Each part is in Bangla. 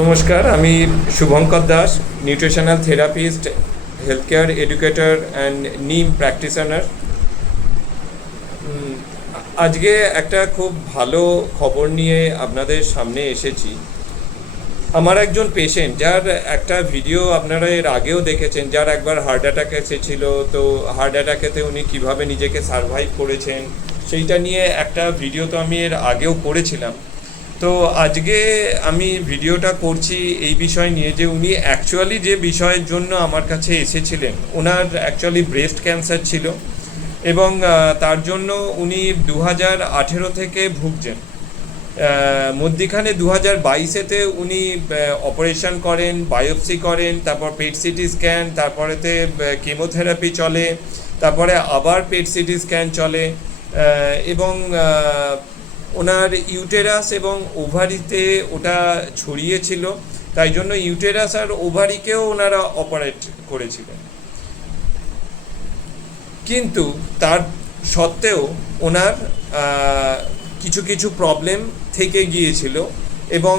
নমস্কার, আমি Shubhankar Das, nutritional therapist, health care educator and নিম প্র্যাকটিশনার। আজকে একটা খুব ভালো খবর নিয়ে আপনাদের সামনে এসেছি। আমার একজন পেশেন্ট, যার একটা ভিডিও আপনারা এর আগেও দেখেছেন, যার একবার হার্ট অ্যাটাক এসেছিল। তো হার্ট অ্যাটাকেতে উনি কীভাবে নিজেকে সারভাইভ করেছেন সেইটা নিয়ে একটা ভিডিও তো আমি এর আগেও করেছিলাম। তো আজকে আমি ভিডিওটা করছি এই বিষয় নিয়ে যে উনি অ্যাকচুয়ালি যে বিষয়ের জন্য আমার কাছে এসেছিলেন, ওনার অ্যাকচুয়ালি ব্রেস্ট ক্যান্সার ছিল এবং তার জন্য উনি 2018 থেকে ভুগছেন। মধ্যিখানে 2022-এতে উনি অপারেশন করেন, বায়োপসি করেন, তারপর পেট সিটি স্ক্যান, তারপরেতে কেমোথেরাপি চলে, তারপরে আবার পেট সিটি স্ক্যান চলে এবং ওনার ইউটেরাস এবং ওভারিতে ওটা ছড়িয়েছিল, তাই জন্য ইউটেরাস আর ওভারিকেও ওনারা অপারেট করেছিলেন। কিন্তু তার সত্ত্বেও ওনার কিছু কিছু প্রবলেম থেকে গিয়েছিল এবং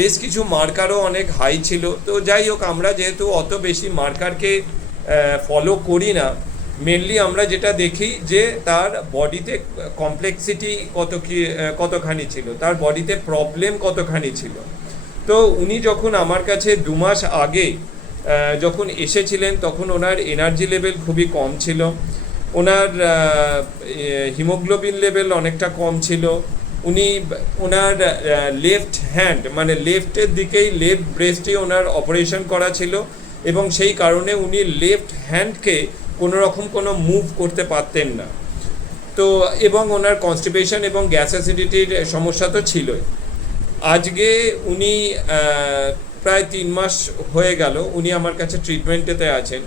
বেশ কিছু মার্কারও অনেক হাই ছিল। তো যাই হোক, আমরা যেহেতু অত বেশি মার্কারকে ফলো করি না, মেনলি আমরা যেটা দেখি যে তার বডিতে কমপ্লেক্সিটি কতখানি ছিল, তার বডিতে প্রবলেম কতখানি ছিল। তো উনি যখন আমার কাছে 2 মাস আগে যখন এসেছিলেন, তখন ওনার এনার্জি লেভেল খুবই কম ছিল, ওনার হিমোগ্লোবিন লেভেল অনেকটা কম ছিল। ওনার লেফট হ্যান্ড মানে লেফটের দিকেই, লেফট ব্রেস্টে ওনার অপারেশন করা ছিল এবং সেই কারণে উনি লেফট হ্যান্ডকে কোনো রকম কোনো মুভ করতে পারতেন না। তো এবং ওনার কনস্টিপেশন এবং গ্যাস অ্যাসিডিটির সমস্যা তো ছিলই। আজকে উনি প্রায় 3 মাস হয়ে গেল উনি আমার কাছে ট্রিটমেন্টেতে আছেন।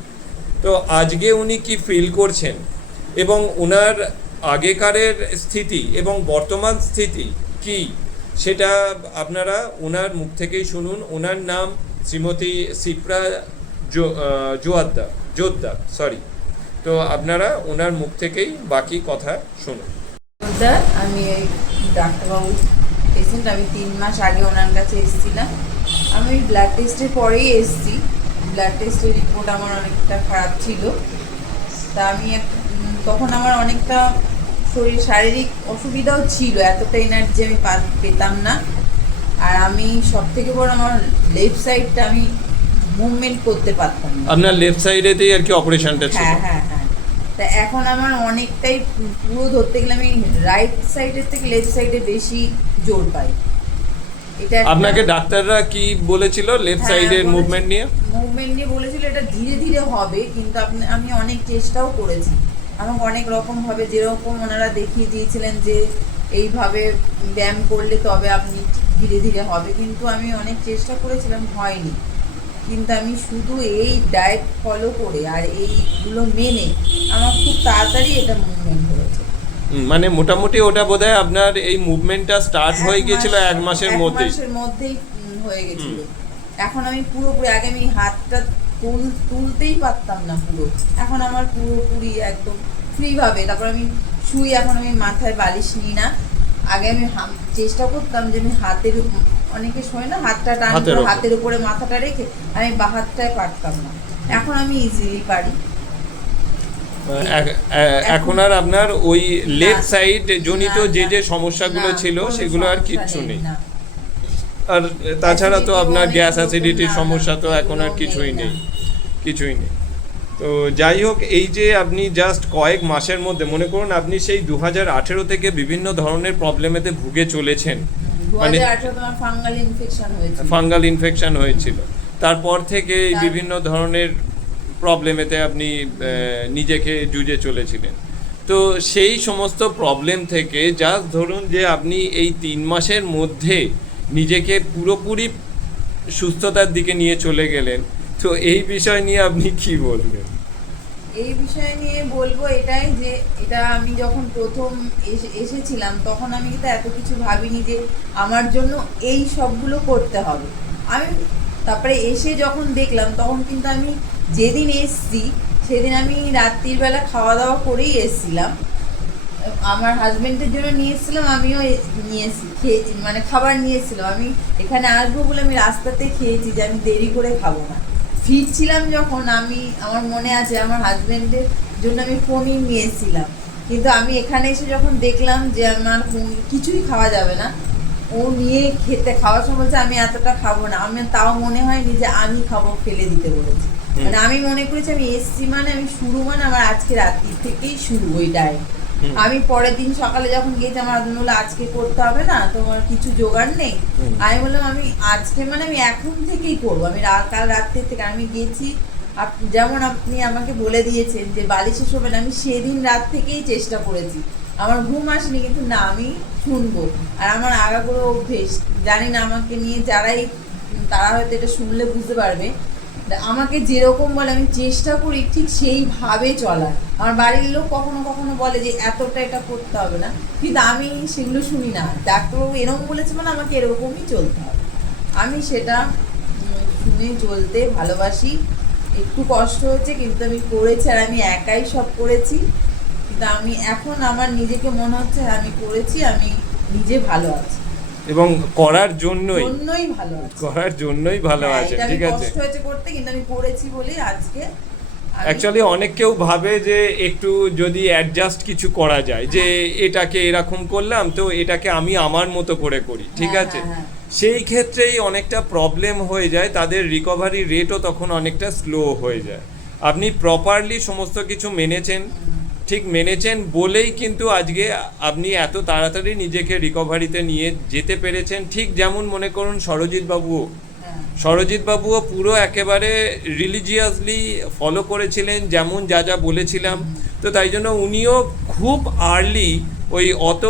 তো আজকে উনি কি ফিল করছেন এবং ওনার আগেকারের স্থিতি এবং বর্তমান স্থিতি কি, সেটা আপনারা ওনার মুখ থেকেই শুনুন। ওনার নাম শ্রীমতী শিপ্রা জোদ্দার। তো আপনারা ওনার মুখ থেকেই বাকি কথা শুনুন। আমি এই ডাক্তারবাবু পেশেন্ট, আমি 3 মাস আগে ওনার কাছে এসেছিলাম। আমি ব্লাড টেস্টের পরেই এসেছি। ব্লাড টেস্টের রিপোর্ট আমার অনেকটা খারাপ ছিল। তা আমি তখন আমার অনেকটা শারীরিক অসুবিধাও ছিল, এতটা এনার্জি আমি পেতাম না। আর আমি সব থেকে বড়, আমার লেফট সাইডটা আমি মুভমেন্ট করতে পারতাম না। আপনার লেফট সাইডেতেই আর কি অপারেশনটা ছিল? হ্যাঁ। তা এখন আমার অনেকটাই, পুরো ধরতে গেলে আমি রাইট সাইডের থেকে লেফট সাইডে বেশি জোর পাই। এটা আপনাকে ডাক্তাররা কি বলেছিল লেফট সাইডের মুভমেন্ট নিয়ে বলেছিল এটা ধীরে ধীরে হবে, কিন্তু আমি অনেক চেষ্টাও করেছি। আমাকে অনেক রকমভাবে, যেরকম ওনারা দেখিয়ে দিয়েছিলেন যে এইভাবে ব্যায়াম করলে তবে আপনি ধীরে ধীরে হবে, কিন্তু আমি অনেক চেষ্টা করেছিলাম, হয়নি। কিন্তু আমি শুধু এই ডায়েট ফলো করে আর এইগুলো মেনে আমার খুব তাড়াতাড়ি এটা মুভমেন্ট হয়েছে। মানে মোটামুটি ওটা বোধহয় আপনার এই মুভমেন্টটা স্টার্ট হয়ে গিয়েছিল 1 মাসের মধ্যেই হয়ে গেছিল। এখন আমি পুরোপুরি, আগে আমি হাতটা তুলতেই পারতাম না পুরো, এখন আমার পুরোপুরি একদম ফ্রি ভাবে। তারপর আমি শুই, এখন আমি মাথায় বালিশ নিই না। আগে আমি চেষ্টা করতাম যে আমি হাতের, অনেকে শোয় না হাতটা হাতের উপরে মাথাটা রেখে, আমি বা হাতটায় পারতাম না। এখন আমি ইজিলি পারি। এখন আর আপনার ওই লেফট সাইড জনিত যে সমস্যাগুলো ছিল সেগুলো আর কিচ্ছু নেই। আর তাছাড়া তো আপনার গ্যাস অ্যাসিডিটির সমস্যা তো এখন আর কিছুই নেই। তো যাই হোক, এই যে আপনি জাস্ট কয়েক মাসের মধ্যে, মনে করুন আপনি সেই 2018 থেকে বিভিন্ন ধরনের প্রবলেমেতে ভুগে চলেছেন। মানে ফাঙ্গাল ইনফেকশন হয়েছিল, তারপর থেকে বিভিন্ন ধরনের প্রবলেমেতে আপনি নিজেকে জুঝে চলেছিলেন। তো সেই সমস্ত প্রবলেম থেকে জাস্ট ধরুন যে আপনি এই 3 মাসের মধ্যে নিজেকে পুরোপুরি সুস্থতার দিকে নিয়ে চলে গেলেন। তো এই বিষয় নিয়ে আপনি কি বলবেন? এই বিষয় নিয়ে বলবো এটাই যে, এটা আমি যখন প্রথম এসেছিলাম তখন আমি কিন্তু এত কিছু ভাবিনি যে আমার জন্য এই সবগুলো করতে হবে। আমি তারপরে এসে যখন দেখলাম, তখন কিন্তু আমি যেদিন এসছি সেদিন আমি রাত্রির বেলা খাওয়া দাওয়া করেই এসেছিলাম। আমার হাজবেন্ডের জন্য নিয়ে এসেছিলাম, আমিও নিয়ে খেয়েছি, মানে খাবার নিয়েছিল। আমি এখানে আসবো বলে আমি রাস্তাতে খেয়েছি, যে আমি দেরি করে খাবো না। ফিরছিলাম যখন, আমি আমার মনে আছে আমার হাজব্যান্ডের জন্য আমি পনির নিয়ে এসেছিলাম, কিন্তু আমি এখানে এসে যখন দেখলাম যে আমার কিছুই খাওয়া যাবে না, ও নিয়ে খাওয়ার সময় বলছে আমি এতটা খাবো না। আমি তাও মনে হয়নি যে আমি খাবো, ফেলে দিতে বলেছি। মানে আমি মনে করেছি আমি এসছি মানে আমি শুরু, মানে আমার আজকে রাত্রি থেকেই শুরু ওই ডায়েট। আমি পরের দিন সকালে যখন গিয়েছি আমার হাজবেন্ড বললো আজকে করতে হবে না, তোমার কিছু জোগাড় নেই। আমি বললাম আমি আজকে মানে আমি এখন থেকেই করবো, আমি কাল রাত্রি থেকে আমি গেছি। যেমন আপনি আমাকে বলে দিয়েছেন যে বালিশে শোবেন, আমি সেদিন রাত থেকেই চেষ্টা করেছি। আমার ঘুম আসেনি, কিন্তু না আমি শুনবো। আর আমার আগাগোড়া অভ্যেস, জানি না আমাকে নিয়ে যারাই, তারা হয়তো এটা শুনলে বুঝতে পারবে, আমাকে যেরকম বলে আমি চেষ্টা করি ঠিক সেইভাবে চলার। আমার বাড়ির লোক কখনো কখনো বলে যে এতটা এটা করতে হবে না, কিন্তু আমি সেগুলো শুনি না। ডাক্তারবাবু এরকম বলেছে মানে আমাকে এরকমই চলতে হবে, আমি সেটা শুনে চলতে ভালোবাসি। একটু কষ্ট হচ্ছে কিন্তু আমি করেছি, আর আমি একাই সব করেছি। কিন্তু আমি এখন আমার নিজেকে মনে হচ্ছে আমি করেছি, আমি নিজে ভালো আছি এবং করার জন্যই ভালো আছি, ভালো আছেন, এটা আমি ঠিক আছে। কষ্ট হয়েছে করতে, কিন্তু আমি করেছি বলেই আজকে অ্যাকচুয়ালি অনেক কেউ ভাবে যে একটু যদি অ্যাডজাস্ট কিছু করা যায়, যে এটাকে এরকম করলাম তো এটাকে আমি আমার মতো করে করি, ঠিক আছে, সেই ক্ষেত্রেই অনেকটা প্রবলেম হয়ে যায়, তাদের রিকভারি রেটও তখন অনেকটা স্লো হয়ে যায়। আপনি প্রপারলি সমস্ত কিছু মেনেছেন, ঠিক মেনেছেন বলেই কিন্তু আজকে আপনি এত তাড়াতাড়ি নিজেকে রিকভারিতে নিয়ে যেতে পেরেছেন। ঠিক যেমন মনে করুন সরজিৎ বাবুও পুরো একেবারে রিলিজিয়াসলি ফলো করেছিলেন, যেমন যা যা বলেছিলাম, তো তাই জন্য উনিও খুব আর্লি ওই অত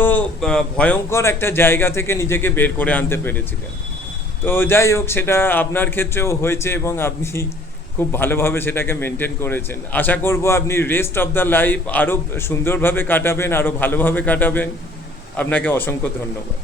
ভয়ঙ্কর একটা জায়গা থেকে নিজেকে বের করে আনতে পেরেছিলেন। তো যাই হোক, সেটা আপনার ক্ষেত্রেও হয়েছে এবং আপনি খুব ভালোভাবে সেটাকে মেনটেন করেছেন। আশা করব আপনি রেস্ট অফ দ্য লাইফ আরও সুন্দরভাবে কাটাবেন, আরও ভালোভাবে কাটাবেন। আপনাকে অসংখ্য ধন্যবাদ।